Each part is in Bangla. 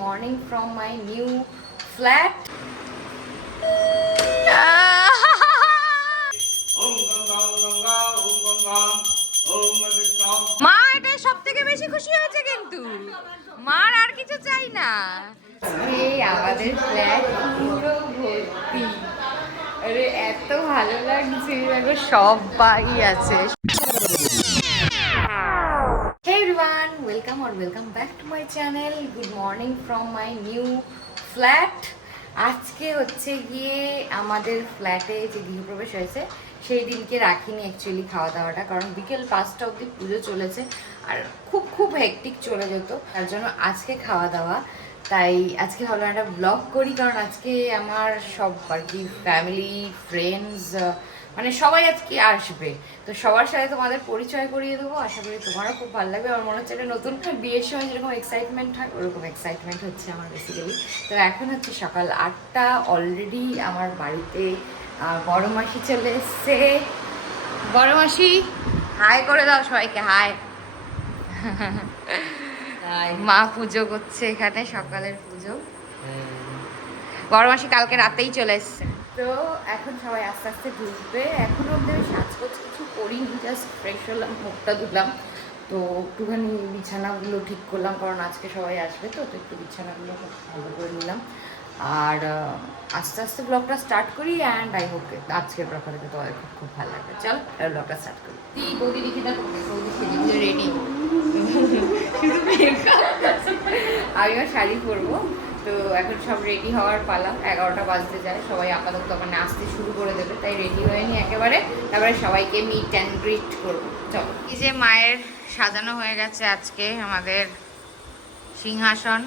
morning from my new flat. মা এটা সব থেকে বেশি খুশি হয়েছে কিন্তু। মার আর কিছু চাই না। আমাদের ফ্ল্যাট পুরো ভর্তি। আরে এত ভালো লাগছে দেখো সবাই আছে। Welcome or welcome back to my channel. Good morning from my new flat. আজকে হচ্ছে গিয়ে আমাদের ফ্ল্যাটে যে গৃহপ্রবেশ হয়েছে, সেই দিনকে রাখিনি অ্যাকচুয়ালি খাওয়া দাওয়াটা কারণ বিকেল পাঁচটা অবধি পুজো চলেছে আর খুব খুব হেকটিক চলে যেত তার জন্য আজকে খাওয়া দাওয়া তাই আজকে ভাবলাম একটা ব্লগ করি, কারণ আজকে আমার সব আর কি ফ্যামিলি ফ্রেন্ডস মানে সবাই আজকে আসবে। তো সবার সাথে তোমাদের পরিচয় করিয়ে দেবো। আশা করি তোমারও খুব ভালো লাগবে। আমার মনে হচ্ছে একটা নতুন বিয়ের সময় যেরকম এক্সাইটমেন্ট হয় ওরকম এক্সাইটমেন্ট হচ্ছে আমার বেসিক্যালি তো এখন হচ্ছে সকাল আটটা অলরেডি আমার বাড়িতে বড় মাসি চলে এসছে। বড় মাসি হাই করে দাও সবাইকে হাই মা পুজো করছে এখানে সকালের পুজো। বড় মাসি কালকে রাতেই চলে এসছে। তো এখন সবাই আস্তে আস্তে ঢুকবে। এখন অব্দি আমি সাজগোজ কিছু করিনি জাস্ট ফ্রেশ হলাম মুখটা ধুলাম। তো একটুখানি বিছানাগুলো ঠিক করলাম কারণ আজকে সবাই আসবে তো তো একটু বিছানাগুলো খুব ভালো করে নিলাম। আর আস্তে আস্তে ব্লগটা স্টার্ট করি অ্যান্ড আই হোপ আজকের ব্লগটা দেখে তোমাদের খুব খুব ভালো লাগবে। চল ব্লগটা স্টার্ট করি। তুই বৌদি দেখি দেখো। বৌদি সেজে রেডি আমিও শাড়ি পরবো। তো এখন সব রেডি হওয়ার পালা, এগারোটা বাজতে যায়, সবাই আপাতত মানে আসতে শুরু করে দেবে, তাই রেডি হয়ে নি একেবারে, তারপরে সবাইকে মিট অ্যান্ড গ্রিট করব, চলো। এই যে মায়ের সাজানো হয়ে গেছে আজকে আমাদের সিংহাসন,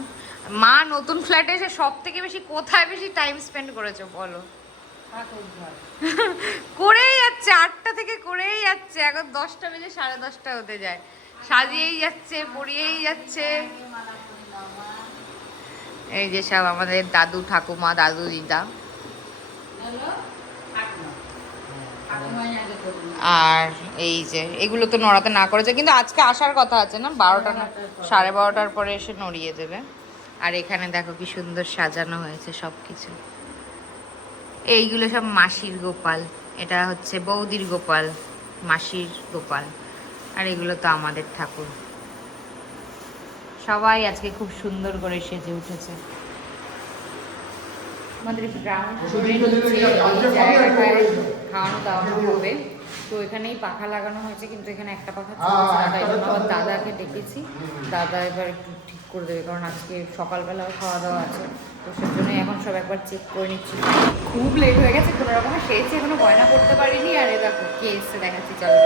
মা নতুন ফ্ল্যাটে এসে সব থেকে বেশি কোথায় বেশি টাইম স্পেন্ড করেছ বলো? করেই যাচ্ছে, আটটা থেকে করেই যাচ্ছে, এখন দশটা বেজে সাড়ে দশটা হতে যায়, সাজিয়েই যাচ্ছে পরিয়েই যাচ্ছে। এই যে সব আমাদের দাদু ঠাকুমা, দাদু দিদা। আর এই যে, এগুলো তো নড়াতে না করেছে, কিন্তু আজকে আসার কথা আছে না? বারোটা না, সাড়ে বারোটার পরে এসে নড়িয়ে দেবে। আর এখানে দেখো কি সুন্দর সাজানো হয়েছে সব কিছু এইগুলো সব মাসির গোপাল। এটা হচ্ছে বৌদির গোপাল, মাসির গোপাল। আর এগুলো তো আমাদের ঠাকুর। সবাই আজকে খুব সুন্দর করে সেজে উঠেছে। আমাদের গ্রাউন্ড খাওয়ানো দাওয়ানো হবে। তো এখানেই পাখা লাগানো হয়েছে কিন্তু এখানে একটা পাখা তাই জন্য আবার দাদাকে ডেকেছি। দাদা এবার একটু ঠিক করে দেবে কারণ আজকে সকালবেলাও খাওয়া দাওয়া আছে। তো সেজন্যই এখন সব একবার চেক করে নিচ্ছি। খুব লেট হয়ে গেছে কোনো রকমে সেরেছি এখনও গয়না করতে পারিনি। আর এ দেখো কে এসছে দেখাচ্ছি চলো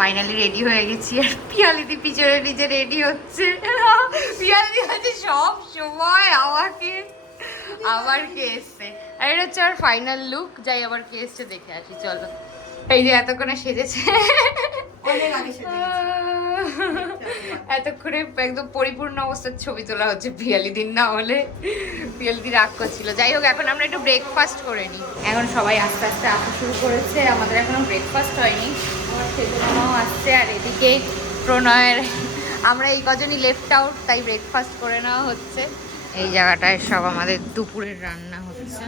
ফাইনালি রেডি হয়ে গেছি। আর পিয়ালিদি পিছনে নিজে রেডি হচ্ছে। পিয়ালিদি হচ্ছে সব সময় আমাকে আবার কে এসছে। আর এটা হচ্ছে আর ফাইনাল লুক যাই আবার কে এসছে দেখে আসি চলো। এই যে এতক্ষণে সেজেছে। এতক্ষণে একদম পরিপূর্ণ অবস্থার ছবি তোলা হচ্ছে পিয়ালি দিন না হলে। পিয়ালি দিন রাগ করছিল। যাই হোক এখন আমরা একটু ব্রেকফাস্ট করে নিই। এখন সবাই আস্তে আস্তে আসা শুরু করেছে। আমাদের এখনও ব্রেকফাস্ট হয়নি। আমার আসছে। আর এদিকে প্রণয়ের, আমরা এই কজনই লেফট আউট তাই ব্রেকফাস্ট করে নেওয়া হচ্ছে। এই জায়গাটায় সব আমাদের দুপুরের রান্না হচ্ছে।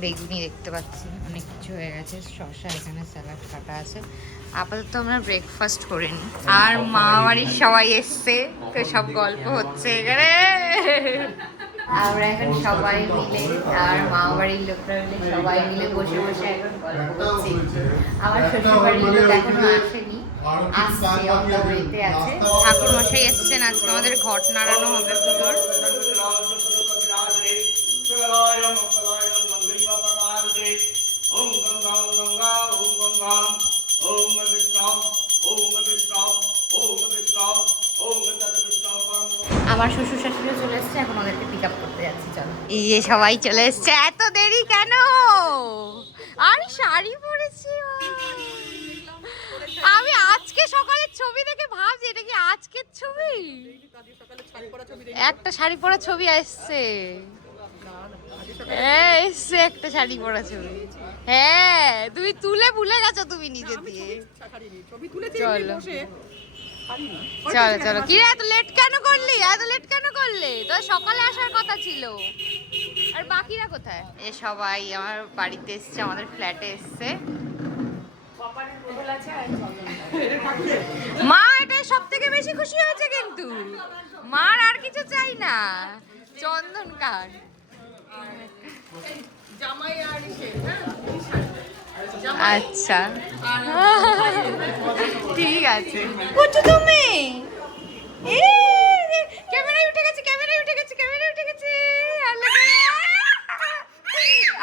বেগুনি দেখতে পাচ্ছি, অনেক কিছু হয়ে গেছে। শসা এখানে স্যালাড কাটা আছে। আপাতত আমরা ব্রেকফাস্ট করে নিই আর মা বাড়ির সবাই এসছে, তো সব গল্প হচ্ছে এখানে। আমরা এখন সবাই মিলে আর মা বাড়ির লোকরা মিলে সবাই মিলে বসে বসে এখন গল্প করছি। আমার শ্বশুর বাড়ির লোক এখনও আসেনি। আসছে অন্তর্বাড়িতে আছে। ঠাকুর মশাই এসছেন, আজকে আমাদের ঘট নাড়ানো হবে পুজোর। আমার শ্বশুর শাশুড়িও চলে এসছে এখন ওদেরকে পিক আপ করতে যাচ্ছি চলো। এই যে সবাই চলে এসছে এত দেরি কেন? আর শাড়ি পরেছি আমি আজকে সকালে ছবি দেখে ভাবছি এটা কি আজকের ছবি? একটা শাড়ি পরা ছবি আসছে এই সে একটা শাড়ি পরা ছবি। হ্যাঁ তুমি তুলে ভুলে গেছো তুমি নিজে দিয়ে। চলো। চলো চলো। কি এত লেট কেন করলি? এত লেট কেন করলে? তো সকালে আসার কথা ছিল। আর বাকিরা কোথায়? এ সবাই আমার বাড়িতে এসছে আমাদের ফ্ল্যাটে এসছে। মা এটা সব থেকে বেশি খুশি হয়েছে কিন্তু। মার আর কিছু চাই না। চন্দন কাঠ। জামাই আর হ্যাঁ? আচ্ছা। ঠিক আছে। করছ তুমি। এ, ক্যামেরায় উঠে গেছে ক্যামেরায় উঠে গেছে ক্যামেরায় উঠে গেছে।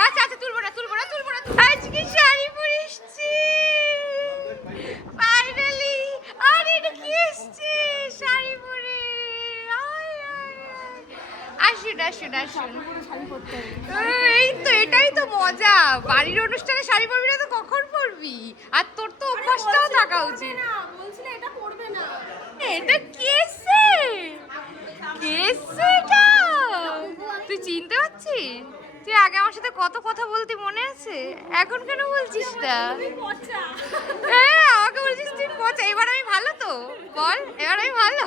আচ্ছা আচ্ছা তুলবো না তুলবো না তুলবো না আজকে শাড়ি পরে এসছি ফাইনালি আরে এটা কি এসছে শাড়ি পরে আয়, আয়, আয়। আসুন আসুন আসুন এই তো এটাই তো মজা। বাড়ির অনুষ্ঠানে শাড়ি পরবি না তো কখন পরবি? আর তোর তো অভ্যাসটাও থাকা উচিত। এটা কেসে? কেসে এটা? তুই চিনতে পারছিস? তুই আগে আমার সাথে কত কথা বলতি মনে আছে? এখন কেন বলছিস না হ্যাঁ আমাকে বলছিস তুই পচা। এবার আমি ভালো তো? বল এবার আমি ভালো।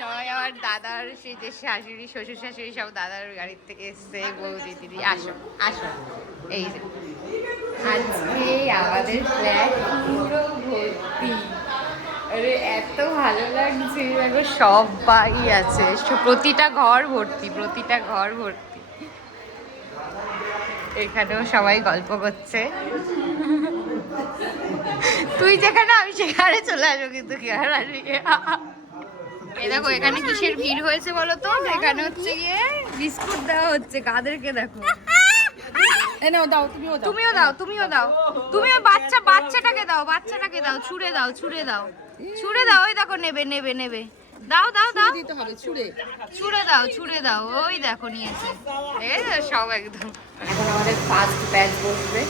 সবাই আমার দাদার সেই যে শাশুড়ি, শ্বশুর শাশুড়ি সব দাদার গাড়ির থেকে এসছে বৌদি দিদি আসো আসো। এই যে। আজকে আমাদের ফ্ল্যাট পুরো ভর্তি। আরে, এত ভালো লাগছে। দেখো, সবাই আছে। প্রতিটা ঘর ভর্তি, প্রতিটা ঘর ভর্তি। এখানেও সবাই গল্প করছে। তুই যেখানে, আমি সেখানে চলে আসব কিন্তু, কি আর আসবি এই দেখো এখানে কিসের ভিড় হয়েছে বলো তো? এখানে হচ্ছে গিয়ে বিস্কুট দেওয়া হচ্ছে কাদেরকে দেখো। এ দাও, তুমিও দাও। তুমিও দাও তুমিও দাও। তুমিও বাচ্চা বাচ্চাটাকে দাও বাচ্চাটাকে দাও ছুঁড়ে দাও ছুঁড়ে দাও। ছুঁড়ে দাও ওই দেখো নেবে নেবে নেবে। দাও দাও দাও। দিতে হবে, ছুঁড়ে। ছুঁড়ে দাও ছুঁড়ে দাও ওই দেখো নিয়েছে। এই তো সব একদম। এখন আমাদের ফার্স্ট ব্যাচ বসবে।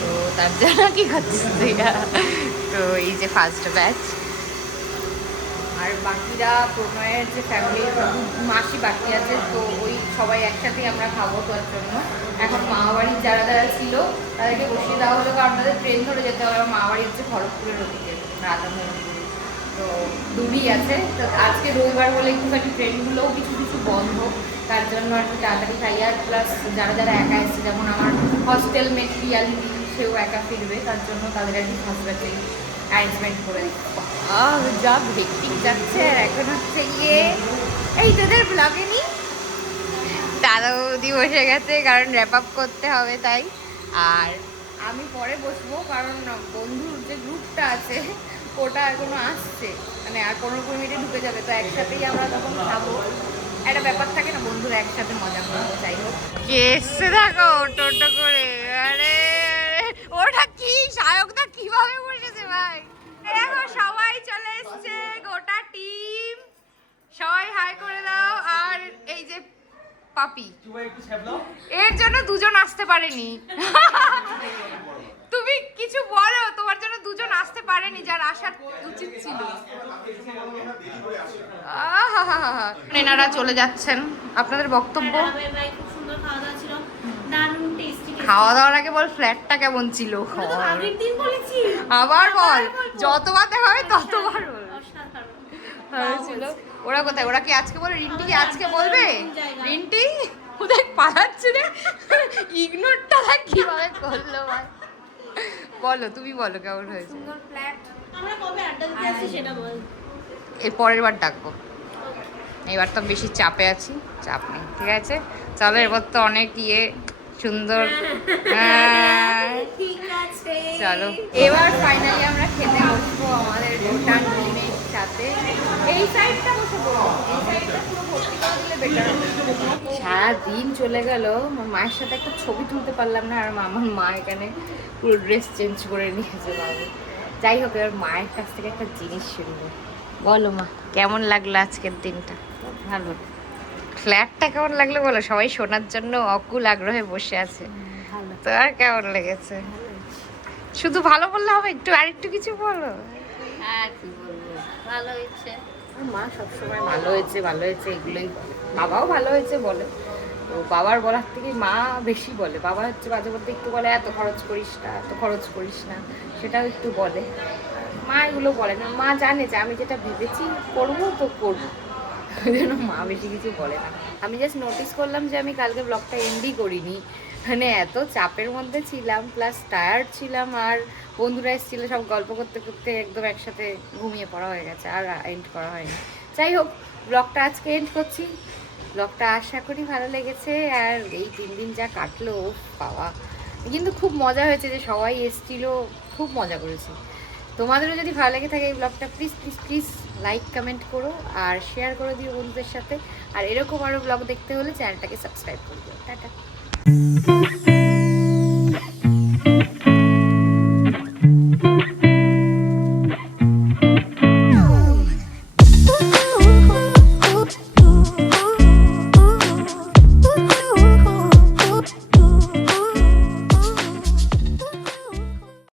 তো তার জন্য কি খাচ্ছিস তো এই যে ফার্স্ট ব্যাচ আর বাকিরা প্রণয়ের যে ফ্যামিলি মাসি বাকি আছে, তো ওই সবাই একসাথেই আমরা খাব তার জন্য। এখন মামাবাড়ির যারা যারা ছিল, তাদেরকে বসিয়ে দেওয়া হলো, কারণ তাদের ট্রেন ধরে যেতে হবে। আমার মামাবাড়ি হচ্ছে খড়গপুরের ওদিকে রাধামোহনপুরে তো দূরই আছে। তো আজকে রবিবার বলে একটুখানি ট্রেনগুলোও কিছু কিছু বন্ধ। তার জন্য আর কি তাড়াতাড়ি খাই আর প্লাস যারা যারা একা এসছে, যেমন আমার হস্টেল মেট রিয়ালিটি সেও একা ফিরবে, তার জন্য তাদের আর কি ফার্স্ট অ্যারেঞ্জমেন্ট করে যা যাচ্ছে আর এখন হচ্ছে গিয়ে এই তোদের ব্লগে নি? দাদা বৌদি বসে গেছে কারণ র্যাপ আপ করতে হবে তাই। আর আমি পরে বসবো কারণ বন্ধুর যে গ্রুপটা আছে ওটা এখনও আসছে। মানে আর পনেরো কুড়ি মিনিটে ঢুকে যাবে তো একসাথেই আমরা তখন খাব। একটা ব্যাপার থাকে না বন্ধুরা একসাথে মজা করব যাই হোক। কে এসছে দেখো টোটো করে। আরে, ওটা কি সায়কদা কীভাবে বসেছে ভাই দেখো সবাই চলে এসছে গোটা টিম সবাই হাই করে দাও আর এই যে পাপি। এর জন্য দুজন আসতে পারেনি। তুমি কিছু বলো তোমার জন্য দুজন আসতে পারেনি যার আসার উচিত ছিল। এনারা চলে যাচ্ছেন। আপনাদের বক্তব্য? রাবের ভাই খুব সুন্দর খাওয়া দাওয়া ছিল। দারুণ টেস্টি খাওয়া দাওয়ার আগে বল ফ্ল্যাটটা কেমন ছিল? আবার বল যতবার দেখা হবে ততবার বল। হয়েছিল। ওরা কোথায়? ওরা কি আজকে বলে? রিন্টি কি আজকে বলবে? রিন্টি? ওদের পালাচ্ছে রে? ইগনোরটা কীভাবে করল ভাই? বলো তুমি বলো কেমন হয়েছে? সুন্দর ফ্ল্যাট আমরা কবে আড্ডা দিতে আসছি সেটা বল। এর পরের বার ডাকবো। এবার তো বেশি চাপে আছি চাপ নেই ঠিক আছে? চলো এবার তো অনেক ইয়ে সুন্দর। হ্যাঁ। চলো এবার ফাইনালি আমরা খেতে বসবো আমাদের টিমের সাথে। এই সাইডটা বসবো এই সাইডটা পুরো ভর্তি করে দিলে বেটার সারাদিন চলে গেল। আমার মায়ের সাথে একটা ছবি তুলতে পারলাম না আর আমার মা এখানে পুরো ড্রেস চেঞ্জ করে নিয়েছে বাবু। যাই হোক এবার মায়ের কাছ থেকে একটা জিনিস শুনব। বলো মা কেমন লাগল আজকের দিনটা? ভালো। ফ্ল্যাটটা কেমন লাগল বলো? সবাই শোনার জন্য অকুল আগ্রহে বসে আছে। ভালো। তো আর কেমন লেগেছে? শুধু ভালো বললে হবে? একটু আর একটু কিছু বলো। আর কি বলব? ভালো হয়েছে। মা সবসময় ভালো হয়েছে ভালো হয়েছে, এগুলোই বাবাও ভালো হয়েছে বলে। তো বাবার বলার থেকে মা বেশি বলে। বাবা হচ্ছে মাঝে মধ্যে একটু বলে, এত খরচ করিস না, এত খরচ করিস না। সেটাও একটু বলে। মা এগুলো বলে না। মা জানে যে আমি যেটা ভেবেছি করব তো করব। ওই জন্য মা বেশি কিছু বলে না। আমি জাস্ট নোটিস করলাম যে আমি কালকে ব্লগটা এন্ডই করিনি। মানে এত চাপের মধ্যে ছিলাম প্লাস টায়ার্ড ছিলাম আর বন্ধুরা এসেছিল সব গল্প করতে করতে একদম একসাথে ঘুমিয়ে পড়া হয়ে গেছে, আর এন্ড করা হয়নি। যাই হোক ব্লগটা আজকে এন্ড করছি। ব্লগটা আশা করি ভালো লেগেছে, আর এই তিন দিন যা কাটলো বাবা। কিন্তু খুব মজা হয়েছে যে সবাই এসেছিল, খুব মজা করেছি। তোমাদেরও যদি ভালো লেগে থাকে এই ব্লগটা please please please like comment করো, আর শেয়ার করে দিও বন্ধুদের সাথে। আর এরকম আরও ব্লগ দেখতে হলে চ্যানেলটাকে সাবস্ক্রাইব করে দিও। টাটা। Thank you.